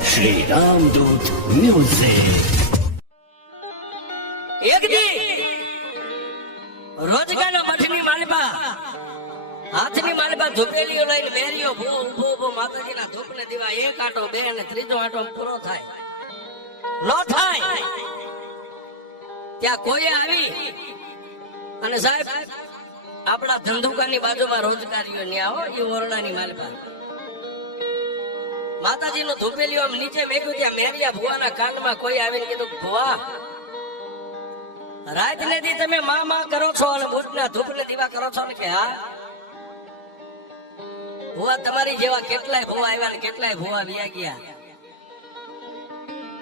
Shri Ramdoot music. એક દી રોજગાનો મઠની માલપા હાથની માલપા ધૂપેલીઓ લઈને મેરીઓ ઉભો ઉભો માતાજીના ધૂપને દીવા એક આટો બે અને ત્રીજો આટો પૂરો થાય નો થાય ત્યાં કોઈ આવી અને સાહેબ આપણા ધંધુકાની બાજુમાં રોજગારીઓ ન્યા હો એ ઓરડાની માલપા માતાજીનું ધૂપેલીઓ આમ નીચે મેક્યું ત્યાં મેરિયા ભુવાના કાનમાં કોઈ આવીને કીધું ભુવા રાત ને દી તમે માં કરો છો અને બુટના ધૂપને દીવા કરો છો ને કે હા ભુવા તમારી જેવા કેટલાય ભુવા આવ્યા ને કેટલાય ભુવા વ્યા ગયા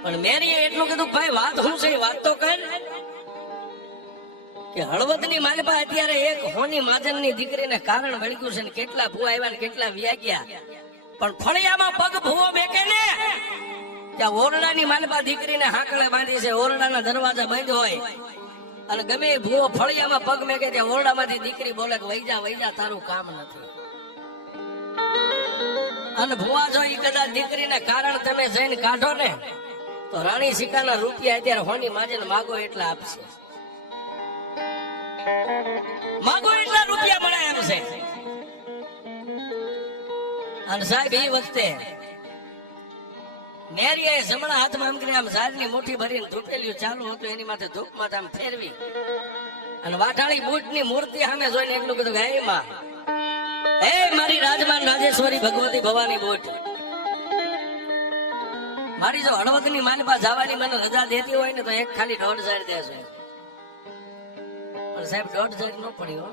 પણ મેરીએ એટલું કીધું ભાઈ વાત શું છે વાત તો કર કે હળવદની માલપા અત્યારે એક હોની માજનની દીકરીને કારણ વળગ્યું છે ને કેટલા ભુવા આવ્યા ને કેટલા વ્યા ગયા પણ ફળિયામાં પગ ભુવો બેકે ને ત્યાં ઓરડાની માલપા દીકરીને હાકલે બાંધી છે ઓરડાના દરવાજા બંધ હોય અને ગમે ભૂવો ફળિયામાં પગ મેકે ત્યાં ઓરડામાંથી દીકરી બોલે કે વૈજા તારું કામ નથી અને ભુવા જો ઈ કદાચ દીકરીને કારણ તમે જઈને કાઢો ને તો રાણી સિક્કાના રૂપિયા અત્યારે હોની માજીને માગો એટલા આપશે માગો એટલા રૂપિયા મળે એમ છે અને સાહેબ એ વખતે મેરીએ જમણા હાથમાં આમ કરીને આમ ઝાડની મુઠ્ઠી ભરીને ધૂપેલિયું ચાલુ હતું એની માથે ધૂપમાં આમ ફેરવી અને વાટાળી બુટની મૂર્તિ સામે જોઈને એટલું કીધું હે માં હે મારી રાજમાન રાજેશ્વરી ભગવતી ભવાની બુટ મારી જો હળવદની માલપા જવાની મને રજા દેતી હોય ને તો એક ખાલી 1.5 ઝાડ દેશે પણ સાહેબ 1.5 ઝાડ ન પડ્યો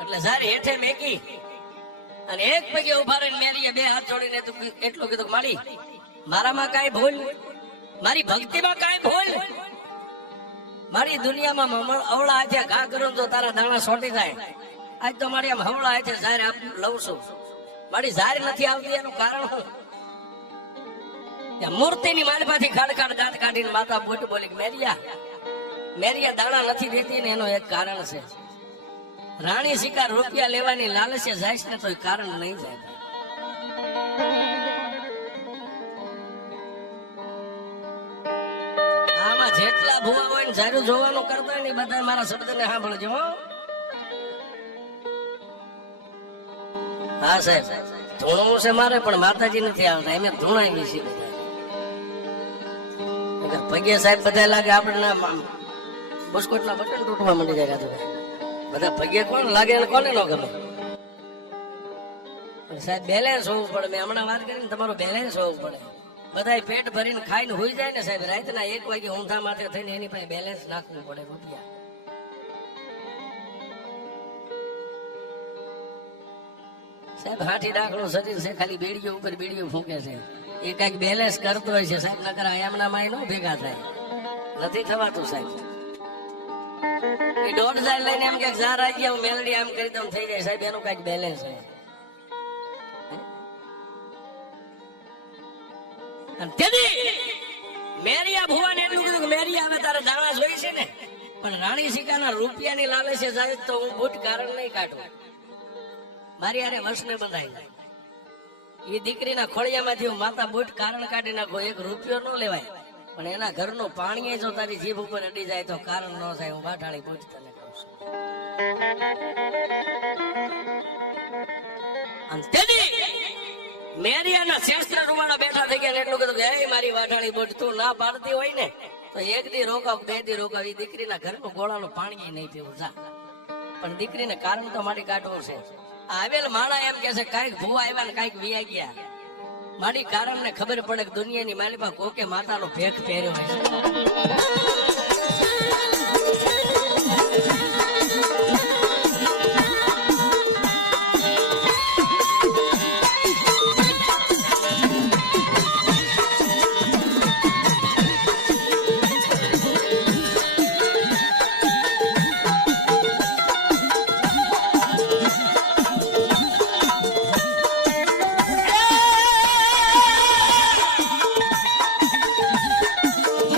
એટલે ઝાડ હેઠે મેકી અને એક પગે ઉભા રહીને મેરીએ બે હાથ જોડીને એટલું કીધું મારી મારામાં કાંઈ ભૂલ મારી ભક્તિમાં કાંઈ ભૂલ મારી દુનિયામાં અવળા હાથે ઘા કરું તો તારા દાણા સોટી જાય આજ તો મારી આમ હવળા હાથે ઝાર લઉં છું મારી ઝાર નથી આવતી એનું કારણ શું મૂર્તિની માલપાથી ખાડ દાંત કાઢીને માતા બોટ બોલી મેરિયા દાણા નથી દેતી ને એનું એક કારણ છે રાણી શિકાર રૂપિયા લેવાની લાલચે જાય ને તો કારણ નહીં જાય આમાં જેટલા ભુવા હોય ને જારું જોવાનું કરતા ને બધા મારા શબ્દને સાંભળજો હા સાહેબ ધૂણવું છે મારે પણ માતાજી નથી આવતા એમ ધૂણાવી છે પગે સાહેબ બધા લાગે આપણે બુસ્કોટ ના બટન તૂટવા માંડી જાય બધા પગે કોણ લાગે કોને ન ગમે સાહેબ બેલેન્સ હોવું પડે મેં હમણાં વાત કરીને તમારું બેલેન્સ હોવું પડે બધા પેટ ભરીને ખાઈને હોઈ જાય ને સાહેબ રાતના 1 વાગે ઊંધા માથે થઈને એની પાસે બેલેન્સ નાખવું પડે રૂપિયા સાહેબ હાથી ડાકણું શરીર છે ખાલી બેડીઓ ઉપર બેડીઓ ફૂંકે છે એ કઈક બેલેન્સ કરતો હોય છે સાહેબ નકર આયામના માય નો ભેગા થાય નથી થવાતું સાહેબ એ 1.5 ઝાડ લઈને એમ કે ઝાર આવી ગયા હું મેલડી આમ કરી દઉં થઈ જાય સાહેબ એનું કઈક બેલેન્સ છે મેરિયા ભુવાને એટલું કીધું કે મેરિયા હવે તારા દાણા જોઈ છે ને પણ રાણી સિક્કાના રૂપિયાની લાલચે જાય તો હું બુટ કારણ નહીં કાઢું મારી હારે વસને બંધાય એ દીકરીના ખોળિયામાંથી હું માતા બુટ કારણ કાઢી નાખો 1 રૂપિયો ન લેવાય પણ એના ઘરનું પાણી જો તારી જીભ ઉપર અડી જાય તો કારણ ન થાય હું વાટાળી બુટ તને કહું છું મેરિયાના શસ્ત્ર રૂવાડા બેઠા થઈ ગયા એટલું કીધું હે મારી વાટાળી બુટ તું ના પાડતી હોય ને તો 1 દી રોકાવ 2 દી રોકાવ એ દીકરીના ઘરનું ગોળાનું પાણી નહીં પીવું જા પણ દીકરીને કારણ તો મારી કાઢવું છે આવેલ માણા એમ કે છે કાંઈક ભૂવા આવ્યા ને કાંઈક વિયા ગયા મારી કારણ ને ખબર પડે કે દુનિયાની માલિપા કોકે માતાનો ભેખ પહેર્યો હોય છે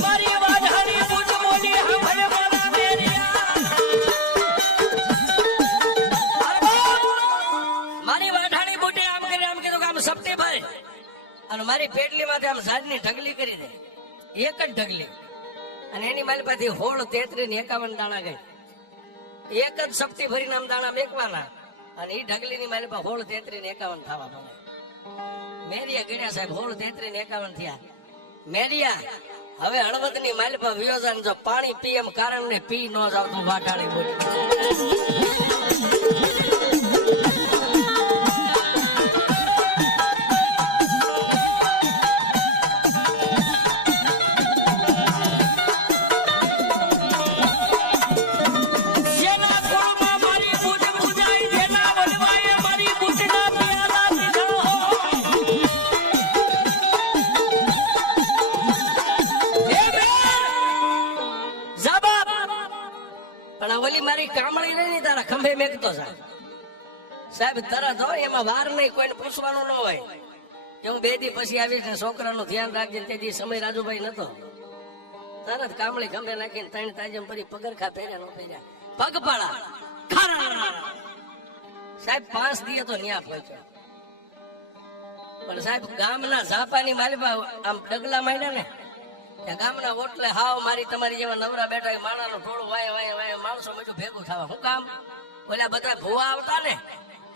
મારી વાઢાની પૂજો અને મારી પેટલી માંથી આમ ઝાડની ઢગલી કરી દે, એક જ ઢગલી, અને એની મારી પાછી 16, 33 ને 51 દાણા ગઈ. એક જ સપટી ભરીને આમ દાણા મેકવાના, અને એ ઢગલી ની મારી પાસે 16, 33 ને 51 થવા પડે. મેરિયા ગણ્યા સાહેબ, 16, 33 ને 51 થયા. મેરિયા હવે હળવદ ની માલિપા વિયોજાન જો પાણી પી એમ કારણ ને પી ન જાવ તો વાટાળી બોલી. મારી કામળી નહીં તારા ખંભે મેકતો સાહેબ તરત હોય, એમાં વાર નહીં, કોઈને પૂછવાનું ન હોય કે હું 2 દી પછી આવીશ ને છોકરાનું ધ્યાન રાખજે. તેથી સમય રાજુભાઈ નતો, તરત કામળી ખંભે નાખીને 3 તાજમ પરી પગરખા પહેર્યા ન પહેર્યા, પગપાળા સાહેબ 5 દીએ તો ન્યા પહોંચ્યો. પણ સાહેબ ગામના ઝાપાની માલિપા આમ ડગલા માંડ્યા ને, ગામના ઓટલે હાવ મારી તમારી જેવા નવરા બેઠા માણાનું ટોળું વાય વાય વાય માણસો બધું ભેગું થવા. શું કામ? ઓલા બધા ભૂવા આવતા ને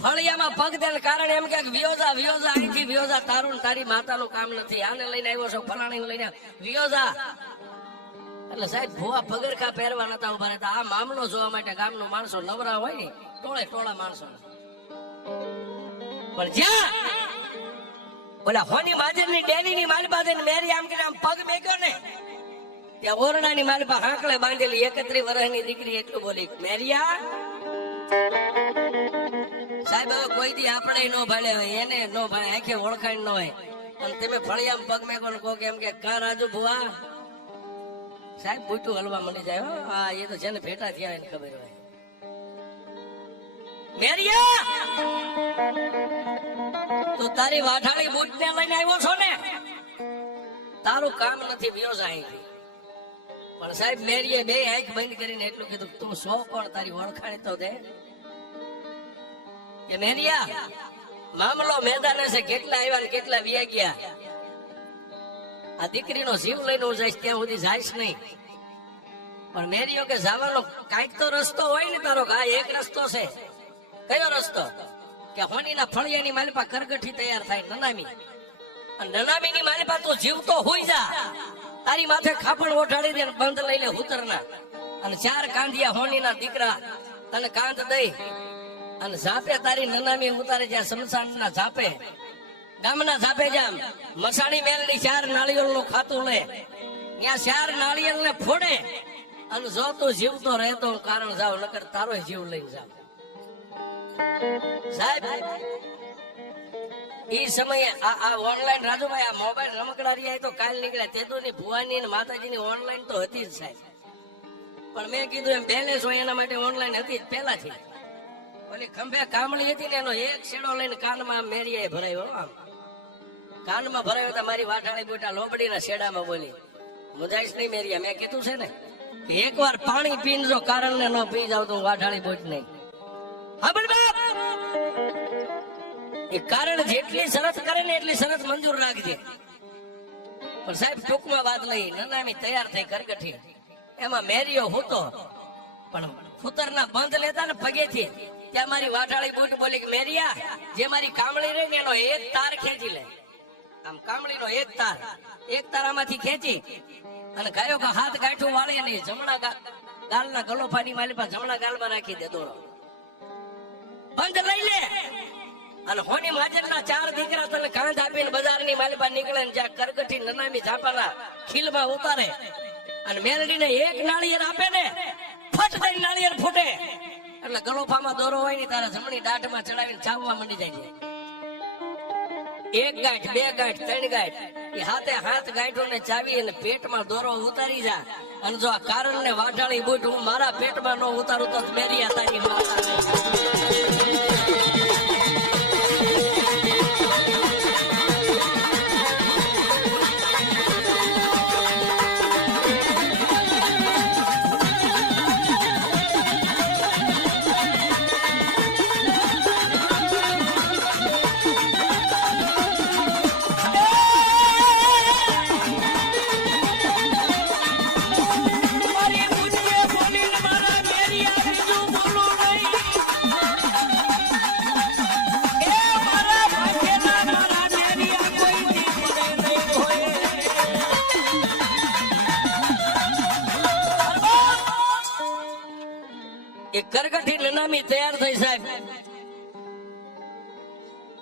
ફળિયામાં પગ દે કારણે એમ કે વિયોજા વિયોજા અહીંથી વિયોજા, તારું તારી માતાનું કામ નથી, આને લઈને આવ્યો છો, ફલાણી લઈને વિયોજા. એટલે સાહેબ ભૂવા પગરખા પહેરવા નતા ઉભા રહેતા. આ મામલો જોવા માટે ગામનો માણસો નવરા હોય ને ટોળે ટોળા માણસો. પણ જ્યાં ઓલા હોની માજરની ડેરીની માલપા દઈને મેરી આમ કરીને આમ પગ મેક્યો ને, ત્યાં ઓરડાની માલપા હાંકળે બાંધેલી 31 વર્ષની દીકરી એટલું બોલી, મેરિયા સાહેબ હવે કોઈ દી આપણે નો ભાડે હોય, એને નો ભાડે, આંખે ઓળખાણ ન હોય, અને તમે ફળિયામાં પગ મેકો ને કહો કે એમ કે કા રાજુ ભુવા, સાહેબ બુટું હલવા મળી જાય. હા એ તો જેને ભેટા થયા એને ખબર હોય. મેરિયા તું તારી વાઠાળી બુટ ને લઈને આવ્યો છો ને, તારું કામ નથી, વિયોજા અહીંથી. પણ સાહેબ મેરીએ 2 આંખ બંધ કરીને એટલું કીધું, તું સો કોણ, તારી ઓળખાણી તો દે. કે મેરિયા મામલો મેદાને છે, કેટલા આવ્યા ને કેટલા વ્યા ગયા. આ દીકરીનો જીવ લઈને હું જઈશ ત્યાં સુધી જઈશ નહીં. પણ મેરીઓ કે જવાનો કાંઈક તો રસ્તો હોય ને તારો, આ એક રસ્તો છે. કયો રસ્તો? કે હોનીના ફળિયાની માલિપા કરગઠી તૈયાર થાય નનામી, અને નનામીની માલિપા તું જીવતો હોઈ જા, તારી માથે ખાપણ ઓઢાડી દે, બંધ લઈ લે હુતરના, અને 4 કાંધિયા હોનીના દીકરા તને કાંધ દઈ અને ઝાપે તારી નનામી ઉતારે, જ્યાં શમશાનના ઝાપે, ગામના ઝાપે જામ મસાણી મેલની 4 નાળિયેરનું ખાતું લે, ત્યાં 4 નાળિયેરને ફોડે, અને જો તું જીવતો રહેતો કારણ જાવ, નકર તારો જીવ લઈને જાવ. સાહેબ એ સમયે આ ઓનલાઈન રાજુભાઈ આ મોબાઈલ રમકડા રહ્યા તો કાલ નીકળ્યા, તેદુની ભુવાની ને માતાજીની ઓનલાઈન તો હતી જ સાહેબ. પણ મેં કીધું એમ બેલેન્સ હોય એના માટે ઓનલાઈન હતી જ પહેલાથી. ઓલી ખંભે કામળી હતી ને એનો એક છેડો લઈને કાનમાં મેરીએ ભરાયો, આમ કાનમાં ભરાયો તો મારી વાઠાળી બોટા લોબડીના છેડામાં બોલી, મુજાઈશ નહીં મેરિયા, મેં કીધું છે ને કે એકવાર પાણી પીનજો, કારણ ને ન પી જાવ તો વાઠાળી બોટ નહીં. એ કારણ જેટલી શરત કરે ને એટલી શરત મંજૂર રાખજે. પણ સાહેબ ટૂંકમાં વાત લઈ, નનામી તૈયાર થઈ કરગઠી, એમાં મેરીઓ હતો, પણ ફૂતરના બંધ લેતા ને પગેથી, ત્યાં મારી વાટાળી બૂટ બોલી કે મેરિયા જે મારી કામળી રહી ને એનો એક તાર ખેંચી લે, આમ કામળીનો એક તાર આમાંથી ખેંચી અને ગાયો કા હાથ ગાંઠું વાળી અને જમણા ગાલના ગલોફાની માલી પાસે જમણા ગાલમાં રાખી દે, દોડો બંધ લઈ લે. અને હોની માજરના 4 દીકરા તને કાંધ આપીને બજારની માલી પાસે નીકળે ને જ્યાં કરગઠી નનામી ઝાપાના ખીલમાં ઉતારે અને મેલડીને એક નાળિયેર આપે ને, ફટ દઈ નાળિયેર ફૂટે એટલે ગલોફામાં દોરો હોય ને તારા જમણી દાઢમાં ચડાવીને ચાવવા માંડી જાય છે. 1 ગાંઠ 2 ગાંઠ 3 ગાંઠ એ હાથે હાથ ગાંઠો ને ચાવી અને પેટમાં દોરો ઉતારી જા. અને જો આ કારણ ને વાટાળી બૂટ હું મારા પેટમાં ન ઉતારું તો મેરી તારી માતા.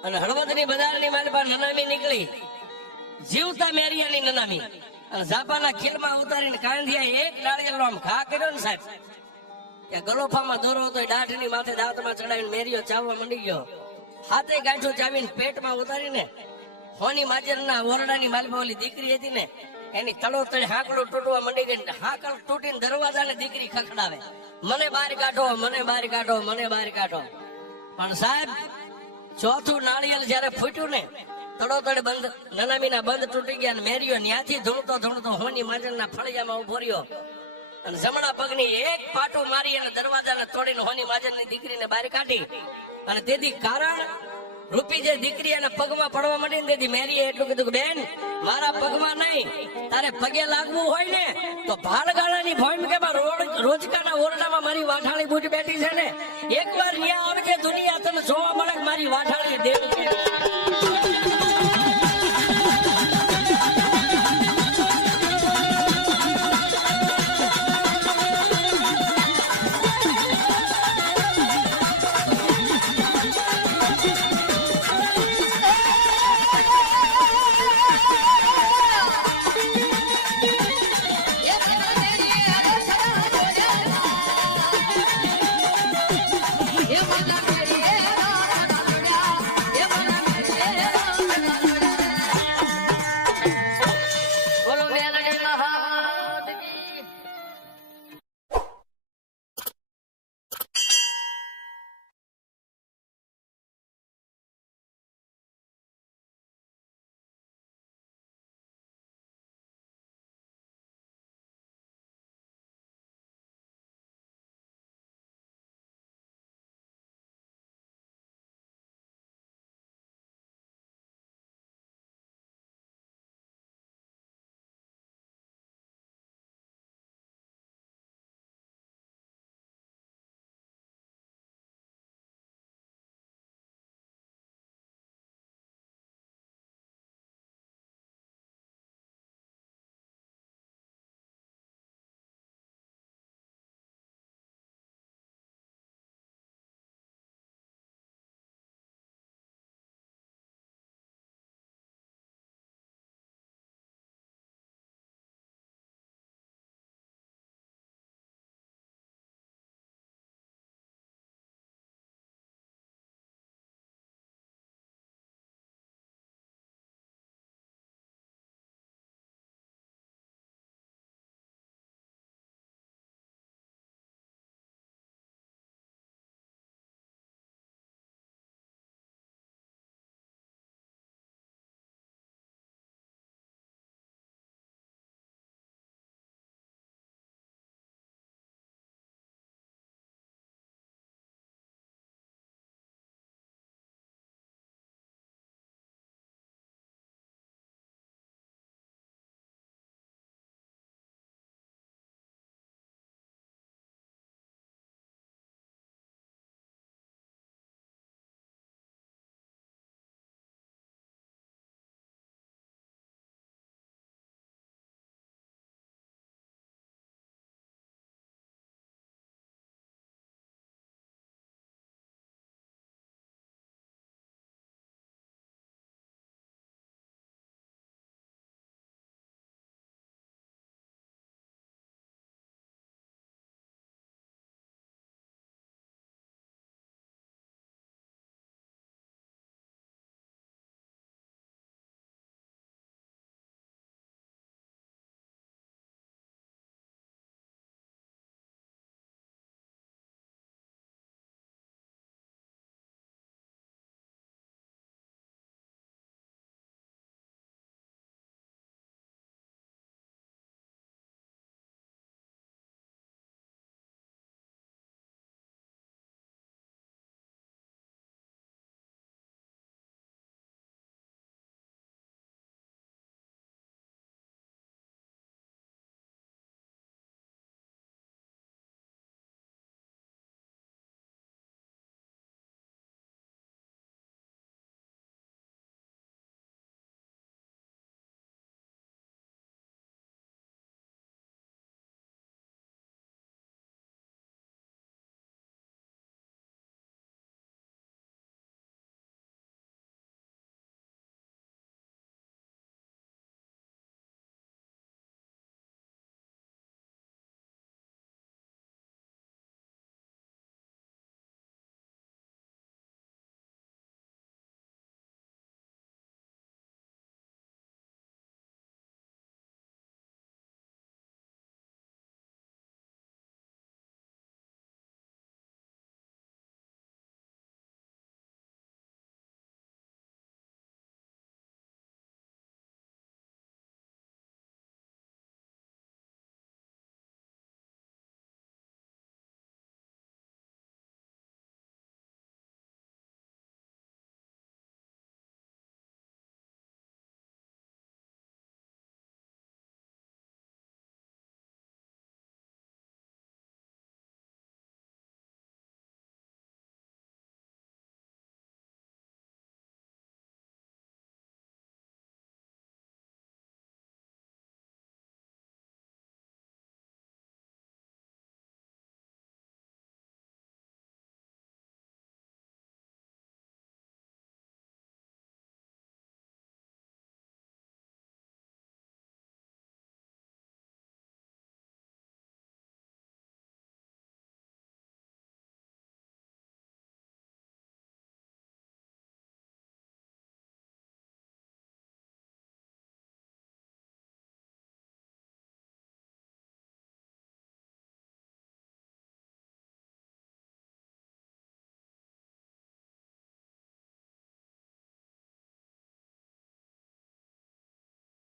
અને હળવદની બજારની મારી પાસે નનામી નીકળી, જીવતા મેરિયાની નનામી. અને ઝાપાના ખીલમાં ઉતારીને કાંધિયા એક ડાળિયેલો આમ ઘા કર્યો ને સાહેબ, કે ગલોફામાં દોરો હતો, દાઢની માથે દાંતમાં ચડાવીને મેરિયો ચાવવા મંડી ગયો. હાથે ગાંઠો ચાવીને પેટમાં ઉતારીને હોની માજરના ઓરડાની માલમાં ઓલી દીકરી હતી ને, એની તળોતળી હાંકડું તૂટવા મંડી ગઈ. હાંકડ તૂટીને દરવાજાને દીકરી ખખડાવે, મને બહાર કાઢો, મને બહાર કાઢો, મને બહાર કાઢો. પણ સાહેબ ચોથું નાળિયેર જયારે ફૂટ્યું ને, તળોતળી બંધ નનામીના બંધ તૂટી ગયા અને મેરિયો ન્યાથી ધૂણતો ધૂણતો હોની માજરના ફળિયામાં ઉભો રહ્યો અને જમણા પગની એક પાટું મારી અને દરવાજાને તોડીને હોની માજરની દીકરીને બહાર કાઢી. અને તેથી કારણ રૂપી જે દીકરી એના પગમાં પડવા માંડી ને, તેથી મેરીએ એટલું કીધું કે બેન, મારા પગમાં નહીં, તારે પગે લાગવું હોય ને તો ભાડગાળાની ભૂમિકામાં રોજકાના ઓરડામાં મારી વાઠાળી બૂટ બેઠી છે ને, એકવાર ન્યા આવજે, દુનિયા તને જોવા મળે કે મારી વાઠાળી દેવ છે.